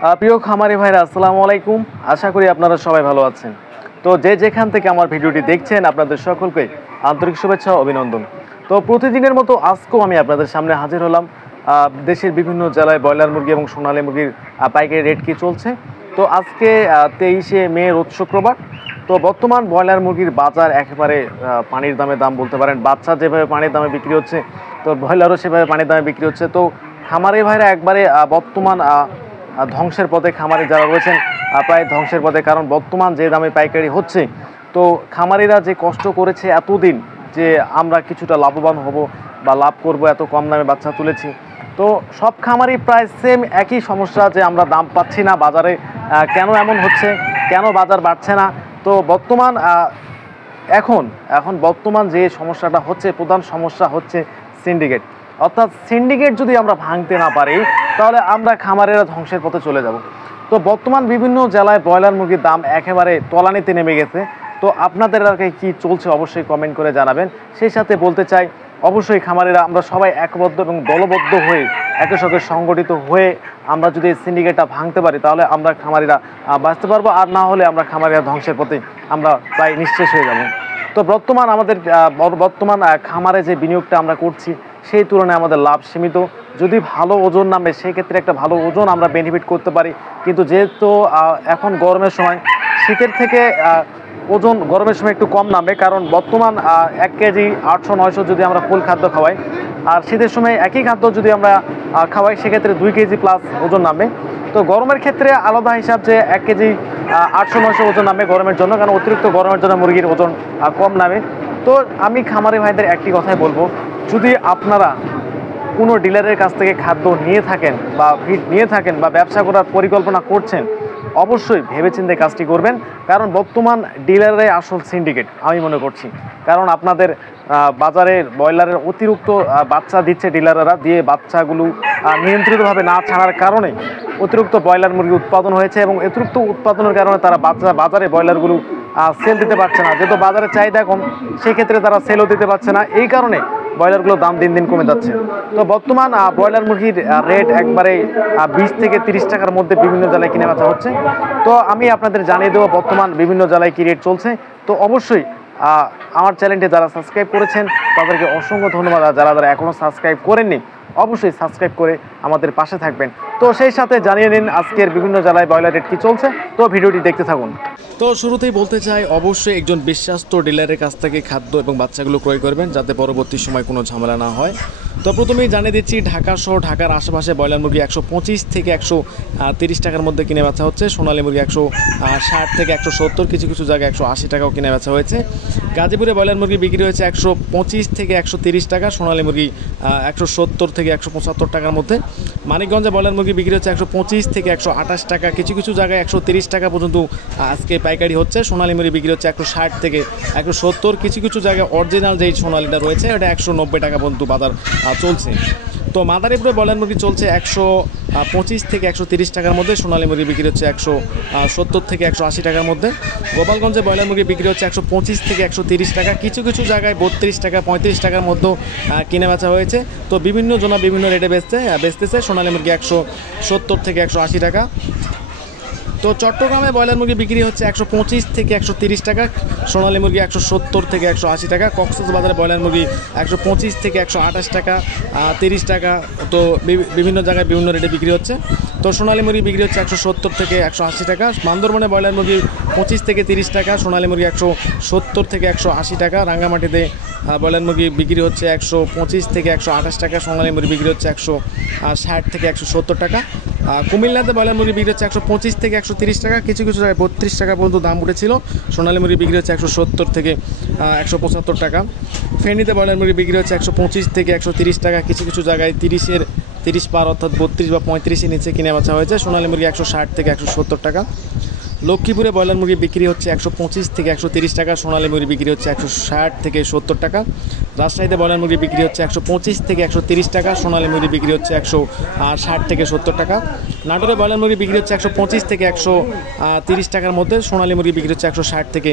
প্রিয় খামারি ভাইরা আসসালামু আলাইকুম। আশা করি আপনারা সবাই ভালো আছেন। তো যে যেখান থেকে আমার ভিডিওটি দেখছেন আপনাদের সকলকে আন্তরিক শুভেচ্ছা ও অভিনন্দন। তো প্রতিদিনের মতো আজকেও আমি আপনাদের সামনে হাজির হলাম। দেশের বিভিন্ন জেলায় ব্রয়লার মুরগি এবং সোনালী মুরগির পাইকারি রেট কী চলছে। তো আজকে 23শে মে রোজ শুক্রবার। তো বর্তমান ব্রয়লার মুরগির বাজার একেবারে পানির দাম বলতে পারেন। বাচ্চা যেভাবে পানির দামে বিক্রি হচ্ছে, তো ব্রয়লারও সেভাবে পানির দামে বিক্রি হচ্ছে। তো খামারি ভাইরা একবারে বর্তমান ধ্বংসের পথে, খামারি যারা রয়েছেন প্রায় ধ্বংসের পথে। কারণ বর্তমান যে দামে পাইকারি হচ্ছে, তো খামারিরা যে কষ্ট করেছে এতদিন যে আমরা কিছুটা লাভবান হব বা লাভ করব, এত কম দামে বাচ্চা তুলেছি। তো সব খামারই প্রায় সেম একই সমস্যা যে আমরা দাম পাচ্ছি না বাজারে। কেন এমন হচ্ছে, কেন বাজার বাড়ছে না? তো বর্তমান এখন বর্তমান যে সমস্যাটা হচ্ছে, প্রধান সমস্যা হচ্ছে সিন্ডিকেট। অর্থাৎ সিন্ডিকেট যদি আমরা ভাঙতে না পারি তাহলে আমরা খামারেরা ধ্বংসের পথে চলে যাব। তো বর্তমান বিভিন্ন জেলায় ব্রয়লার মুরগির দাম একেবারে তলানিতে নেমে গেছে। তো আপনাদের এলাকায় কী চলছে অবশ্যই কমেন্ট করে জানাবেন। সেই সাথে বলতে চাই, অবশ্যই খামারিরা আমরা সবাই একবদ্ধ এবং দলবদ্ধ হয়ে একে সঙ্গে সংগঠিত হয়ে আমরা যদি এই সিন্ডিকেটটা ভাঙতে পারি তাহলে আমরা খামারিরা বাঁচতে পারবো। আর না হলে আমরা খামারিরা ধ্বংসের পথে আমরা প্রায় নিঃশেষ হয়ে যাব। তো বর্তমান খামারে যে বিনিয়োগটা আমরা করছি সেই তুলনায় আমাদের লাভ সীমিত। যদি ভালো ওজন নামে সেক্ষেত্রে একটা ভালো ওজন আমরা বেনিফিট করতে পারি। কিন্তু যেহেতু এখন গরমের সময়, শীতের থেকে ওজন গরমের সময় একটু কম নামে। কারণ বর্তমান 1 কেজি 800-900 যদি আমরা ফুল খাদ্য খাওয়াই, আর শীতের সময় একই খাদ্য যদি আমরা খাওয়াই সেক্ষেত্রে 2 কেজি প্লাস ওজন নামে। তো গরমের ক্ষেত্রে আলাদা হিসাব যে 1 কেজি 800-900 ওজন নামে গরমের জন্য, কারণ অতিরিক্ত গরমের জন্য মুরগির ওজন কম নামে। তো আমি খামারি ভাইদের একটি কথাই বলবো, যদি আপনারা কোনো ডিলারের কাছ থেকে খাদ্য নিয়ে থাকেন বা ফিড নিয়ে থাকেন বা ব্যবসা করার পরিকল্পনা করছেন, অবশ্যই ভেবেচিন্তে কাজটি করবেন। কারণ বর্তমান ডিলাররাই আসল সিন্ডিকেট আমি মনে করছি। কারণ আপনাদের বাজারের ব্রয়লারের অতিরিক্ত বাচ্চা দিচ্ছে ডিলাররা, দিয়ে বাচ্চাগুলো নিয়ন্ত্রিতভাবে না ছাড়ার কারণে অতিরিক্ত ব্রয়লার মুরগি উৎপাদন হয়েছে এবং অতিরিক্ত উৎপাদনের কারণে তারা বাজারে ব্রয়লারগুলো সেল দিতে পারছে না। যেহেতু বাজারের চাহিদা কম, সেক্ষেত্রে তারা সেলও দিতে পারছে না। এই কারণে ব্রয়লারগুলোর দাম দিন দিন কমে যাচ্ছে। তো বর্তমান ব্রয়লার মুরগির রেট একবারে 20 থেকে 30 টাকার মধ্যে বিভিন্ন জেলায় কিনে বেচা হচ্ছে। তো আমি আপনাদের জানিয়ে দেবো বর্তমান বিভিন্ন জেলায় কী রেট চলছে। তো অবশ্যই আমার চ্যানেলটি যারা সাবস্ক্রাইব করেছেন তাদেরকে অসংখ্য ধন্যবাদ। আর যারা এখনও সাবস্ক্রাইব করেননি অবশ্যই সাবস্ক্রাইব করে আমাদের পাশে থাকবেন। তো সেই সাথে জানিয়ে নিন আজকের বিভিন্ন জেলায় ব্রয়লার রেট কী চলছে। তো ভিডিওটি দেখতে থাকুন। তো শুরুতেই বলতে চাই, অবশ্যই একজন বিশ্বাস্ত ডিলারের কাছ থেকে খাদ্য এবং বাচ্চাগুলো ক্রয় করবেন যাতে পরবর্তী সময় কোনো ঝামেলা না হয়। তো প্রথমেই জানিয়ে দিচ্ছি, ঢাকা সহ ঢাকার আশেপাশে ব্রয়লার মুরগি 125 থেকে 130 টাকার মধ্যে কিনে বেচা হচ্ছে। সোনালী মুরগি 160 থেকে 170, কিছু কিছু জায়গায় 180 টাকাও কিনে বেচা হয়েছে। গাজীপুরে ব্রয়লার মুরগি বিক্রি হয়েছে 125 থেকে 130 টাকা, সোনালী মুরগি 170 থেকে 175 টাকার মধ্যে। মানিকগঞ্জে ব্রয়লার মুরগি বিক্রি হচ্ছে 125 থেকে 128 টাকা, কিছু কিছু জায়গায় 130 টাকা পর্যন্ত আজকে পাইকারি হচ্ছে। সোনালী মুরগি বিক্রি হচ্ছে 160 থেকে 170, কিছু কিছু জায়গায় অরিজিনাল যেই সোনালীটা রয়েছে ওটা 190 টাকা পর্যন্ত বাজার চলছে। তো মাদারীপুরে ব্রয়লার মুরগি চলছে 125 থেকে 130 টাকার মধ্যে, সোনালী মুরগি বিক্রি হচ্ছে 170 থেকে 180 টাকার মধ্যে। গোপালগঞ্জে ব্রয়লার মুরগি বিক্রি হচ্ছে 125 থেকে 130 টাকা, কিছু কিছু জায়গায় 32 টাকা 35 টাকার মধ্যে কিনে বেচা হয়েছে। তো বিভিন্ন জনা বিভিন্ন রেটে বেচতেছে। সোনালী মুরগি 170 থেকে 180 টাকা। তো চট্টগ্রামে ব্রয়লার মুরগি বিক্রি হচ্ছে 125 থেকে 130 টাকা, সোনালী মুরগি 170 থেকে 180 টাকা। কক্সবাজারে ব্রয়লার মুরগি 125 থেকে 128 টাকা, 30 টাকা। তো বিভিন্ন জায়গায় বিভিন্ন রেটে বিক্রি হচ্ছে। তো সোনালী মুরগি বিক্রি হচ্ছে 170 থেকে 180 টাকা। বান্দরবনে ব্রয়লার মুরগি 25 থেকে 30 টাকা, সোনালী মুরগি 170 থেকে 180 টাকা। রাঙ্গামাটিতে ব্রয়লার মুরগি বিক্রি হচ্ছে 125 থেকে 128 টাকা, সোনালী মুরগি বিক্রি হচ্ছে 160 থেকে 170 টাকা। কুমিল্লাতে ব্রয়লার মুরগি বিক্রি হচ্ছে 125 থেকে 130 টাকা, কিছু কিছু জায়গায় 32 টাকা পর্যন্ত দাম উঠেছিল। সোনালী মুরগি বিক্রি হচ্ছে 170 থেকে 175 টাকা। ফেনীতে ব্রয়লার মুরগি বিক্রি হচ্ছে 125 থেকে 130 টাকা, কিছু কিছু জায়গায় 30 পার অর্থাৎ 32 বা 35-এর নিচে কিনে বেচা হয়েছে। সোনালী মুরগি 160 থেকে 170 টাকা। লক্ষ্মীপুরে ব্রয়লার মুরগি বিক্রি হচ্ছে 125 থেকে 130 টাকা, সোনালী মুরগি বিক্রি হচ্ছে 160 থেকে 70 টাকা। রাজশাহীতে ব্রয়লার মুরগি বিক্রি হচ্ছে 125 থেকে 130 টাকা, সোনালী মুরগি বিক্রি হচ্ছে 160 থেকে 70 টাকা। নাটোরে ব্রয়লার মুরগি বিক্রি হচ্ছে 125 থেকে 130 টাকার মধ্যে, সোনালী মুরগি বিক্রি হচ্ছে 160 থেকে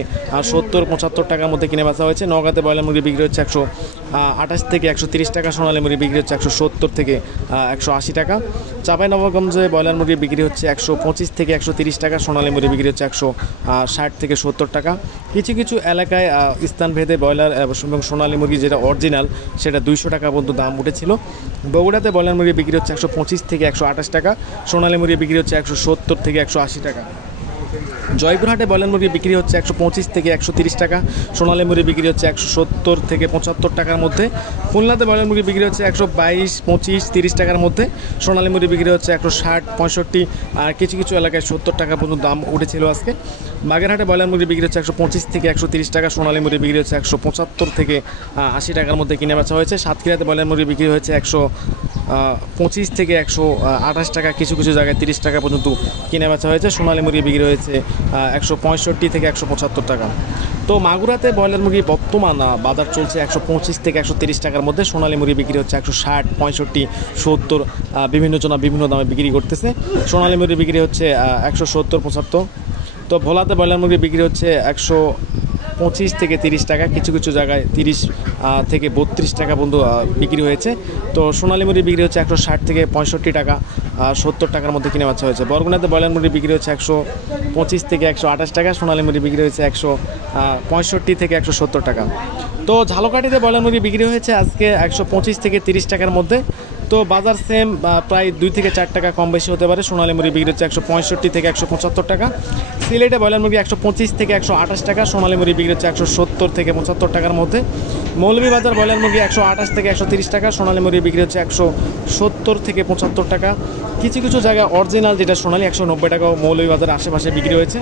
70-75 টাকার মধ্যে কিনে বেচা হয়েছে। নওগাঁতে ব্রয়লার মুরগি বিক্রি হচ্ছে 128 থেকে 130 টাকা, সোনালী মুরগি বিক্রি হচ্ছে 170 থেকে 180 টাকা। চাঁপাইনবাবগঞ্জে ব্রয়লার মুরগি বিক্রি হচ্ছে 125 থেকে 130 টাকা, সোনালী মুরগি বিক্রি হচ্ছে 160 থেকে 70 টাকা। কিছু কিছু এলাকায় স্থানভেদে ব্রয়লার এবং সোনালী মুরগি যেটা অরিজিনাল সেটা 200 টাকা পর্যন্ত দাম উঠেছিল। বগুড়াতে ব্রয়লার মুরগি বিক্রি হচ্ছে 125 থেকে 128 টাকা, সোনালী মুরগি বিক্রি হচ্ছে 170 থেকে 180 টাকা। জয়পুরহাটে ব্রয়লার মুরগি বিক্রি হচ্ছে 125 থেকে 130 টাকা, সোনালী মুরগি বিক্রি হচ্ছে 170 থেকে 75 টাকার মধ্যে। খুলনাতে ব্রয়লার মুরগি বিক্রি হচ্ছে 122, 25, 30 টাকার মধ্যে, সোনালী মুরগি বিক্রি হচ্ছে 160, 65 আর কিছু কিছু এলাকায় 70 টাকা পর্যন্ত দাম উঠেছিল আজকে। বাগেরহাটে ব্রয়লার মুরগি বিক্রি হচ্ছে 125 থেকে 130 টাকা, সোনালী মুরগি বিক্রি হচ্ছে 175 থেকে 80 টাকার মধ্যে কিনে বেচা হয়েছে। সাতক্ষীরাতে ব্রয়লার মুরগি বিক্রি হয়েছে 125 থেকে 128 টাকা, কিছু কিছু জায়গায় 30 টাকা পর্যন্ত কিনে বেচা হয়েছে। সোনালী মুরগি বিক্রি হয়েছে 165 থেকে 175 টাকা। তো মাগুরাতে ব্রয়লার মুরগি বর্তমান বাজার চলছে 125 থেকে 130 টাকার মধ্যে, সোনালী মুরগি বিক্রি হচ্ছে 160, 65, 70, বিভিন্ন জনা বিভিন্ন দামে বিক্রি করতেছে। সোনালী মুরগি বিক্রি হচ্ছে 170, 75। তো ভোলাতে ব্রয়লার মুরগি বিক্রি হচ্ছে 125 থেকে 30 টাকা, কিছু কিছু জায়গায় 30 থেকে 32 টাকা পর্যন্ত বিক্রি হয়েছে। তো সোনালী মুরগি বিক্রি হচ্ছে 160 থেকে 65 টাকা, 70 টাকার মধ্যে কিনে বেচা হয়েছে। বরগুনাতে ব্রয়লার মুরগি বিক্রি হচ্ছে 125 থেকে 128 টাকা, সোনালী মুরগি বিক্রি হয়েছে 165 থেকে 170 টাকা। তো ঝালকাঠিতে ব্রয়লার মুরগি বিক্রি হয়েছে আজকে 125 থেকে 30 টাকার মধ্যে। তো বাজার সেম, প্রায় 2 থেকে 4 টাকা কম বেশি হতে পারে। সোনালী মুরগি বিক্রি হচ্ছে 165 থেকে 175 টাকা। সিলেটে ব্রয়লার মুরগি 125 থেকে 128 টাকা, সোনালী মুরগি বিক্রি হচ্ছে 170 থেকে 75 টাকার মধ্যে। মৌলভীবাজার ব্রয়লার মুরগি 128 থেকে 130 টাকা, সোনালী মুরগি বিক্রি হচ্ছে 170 থেকে 75 টাকা। কিছু কিছু জায়গায় অরিজিনাল যেটা সোনালী 190 টাকাও মৌলভীবাজারের আশেপাশে বিক্রি হয়েছে।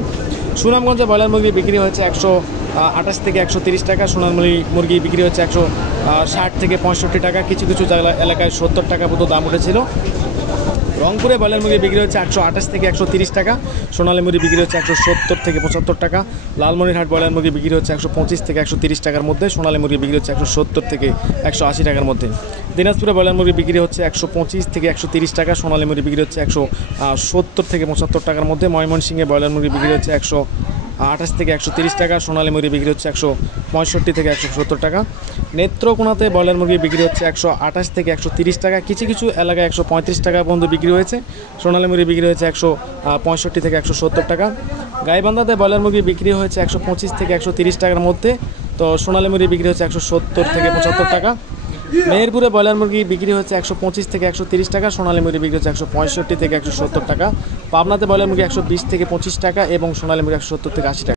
সুনামগঞ্জে ব্রয়লার মুরগি বিক্রি হয়েছে 128 থেকে 130 টাকা, সোনালী মুরগি বিক্রি হচ্ছে 160 থেকে 65 টাকা। কিছু কিছু এলাকায় 70 টাকা পর্যন্ত দাম উঠেছিল। রংপুরে ব্রয়লার মুরগি বিক্রি হচ্ছে 128 থেকে 130 টাকা, সোনালী মুরগি বিক্রি হচ্ছে 170 থেকে 75 টাকা। লালমনিরহাট ব্রয়লার মুরগি বিক্রি হচ্ছে 125 থেকে 130 টাকার মধ্যে, সোনালী মুরগি বিক্রি হচ্ছে 170 থেকে 180 টাকার মধ্যে। দিনাজপুরে ব্রয়লার মুরগি বিক্রি হচ্ছে 125 থেকে 130 টাকা, সোনালী মুরগি বিক্রি হচ্ছে 170 থেকে 75 টাকার মধ্যে। ময়মনসিংহে ব্রয়লার মুরগি বিক্রি হচ্ছে 128 থেকে 130 টাকা, সোনালী মুরগি বিক্রি হচ্ছে 165 থেকে 170 টাকা। নেত্রকোনাতে ব্রয়লার মুরগি বিক্রি হচ্ছে 128 থেকে 130 টাকা, কিছু কিছু এলাকায় 135 টাকা পর্যন্ত বিক্রি হয়েছে। সোনালী মুরগি বিক্রি হয়েছে 165 থেকে 170 টাকা। গাইবান্ধাতে ব্রয়লার মুরগি বিক্রি হয়েছে 125 থেকে 130 টাকার মধ্যে। তো সোনালী মুরগি বিক্রি হচ্ছে 170 থেকে 75 টাকা। মেহেরপুরে ব্রয়লার মুরগি বিক্রি হচ্ছে 125 থেকে 130 টাকা, সোনালী মুরগি বিক্রি হচ্ছে 165 থেকে 170 টাকা। পাবনাতে ব্রয়লার মুরগি 120 থেকে 25 টাকা এবং সোনালী মুরগি 170 থেকে 80 টাকা।